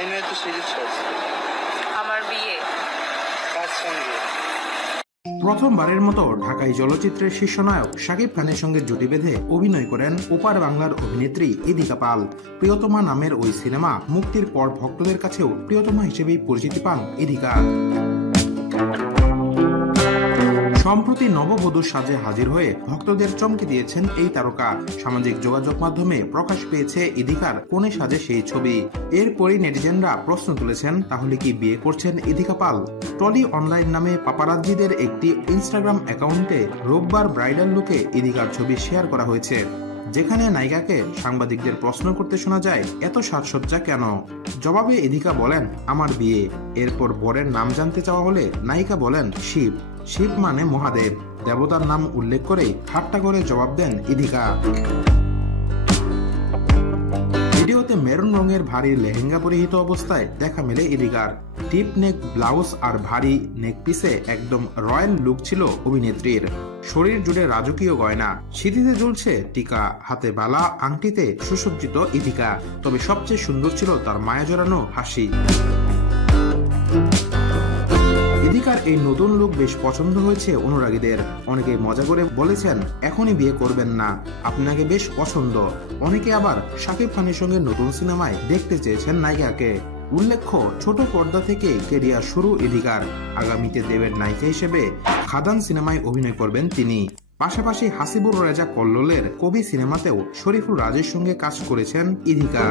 এই নিয়ে তো সিরিজ আছে। আমার বিয়ে। কার সঙ্গে? প্রথমবারের মতো ঢাকাই চলচ্চিত্রের শীর্ষনায়ক শাকিব খানের সঙ্গে জুটি বেঁধে অভিনয় করেন ওপার বাংলার অভিনেত্রী ইদিকা পাল। প্রিয়তমা নামের ওই সিনেমা মুক্তির পর ভক্তদের কাছেও প্রিয়তমা হিসেবেই পরিচিতি পান ইদিকা। সম্প্রতি নববধূর সাজে হাজির হয়ে ভক্তদের চমকে দিয়েছেন এই তারকা। সামাজিক যোগাযোগ মাধ্যমে প্রকাশ পেয়েছে ইদিকার কনে সাজে সেই ছবি। এরপরই নেটিজেনরা প্রশ্ন তুলেছেন, তাহলে কি বিয়ে করছেন ইদিকা পাল? টলি অনলাইন নামে পাপারাজ্জিদের একটি ইনস্টাগ্রাম অ্যাকাউন্টে রোববার ব্রাইডাল লুকে ইদিকার ছবি শেয়ার করা হয়েছে, যেখানে নায়িকাকে সাংবাদিকদের প্রশ্ন করতে শোনা যায়, এত সাজসজ্জা কেন? জবাবে ইদিকা বলেন, আমার বিয়ে। এরপর বরের নাম জানতে চাওয়া হলে নায়িকা বলেন, শিব। শিব মানে মহাদেব। দেবতার নাম উল্লেখ করে ঠাট্টা করে জবাব দেন ইদিকা। ভিডিওতে মেরুন রঙের ভারী লেহেঙ্গা পরিহিত অবস্থায় দেখা মেলে ইদিকার। টিপ নেক ব্লাউজ আর ভারী নেক পিসে একদম রয়্যাল লুক ছিল অভিনেত্রীর। শরীর জুড়ে রাজকীয় গয়না, সিঁথিতে ঝুলছে টিকা, হাতে বালা, আংটিতে সুসজ্জিত ইদিকা। তবে সবচেয়ে সুন্দর ছিল তার মায়া জড়ানো হাসি। ইদিকার এই নতুন লুক বেশ পছন্দ হয়েছে অনুরাগীদের। অনেকে মজা করে বলেছেন, এখনই বিয়ে করবেন না, আপনাকে বেশ পছন্দ। অনেকে আবার শাকিব খানের সঙ্গে নতুন সিনেমায় দেখতে চেয়েছেন নায়িকাকে। উল্লেখ্য, ছোট পর্দা থেকে কেরিয়ার শুরু ইদিকার। আগামীতে দেবের নায়িকা হিসেবে খাদান সিনেমায় অভিনয় করবেন তিনি। পাশাপাশি হাসিবুর রেজা কল্লোলের কবি সিনেমাতেও শরীফুল রাজের সঙ্গে কাজ করেছেন ইদিকা।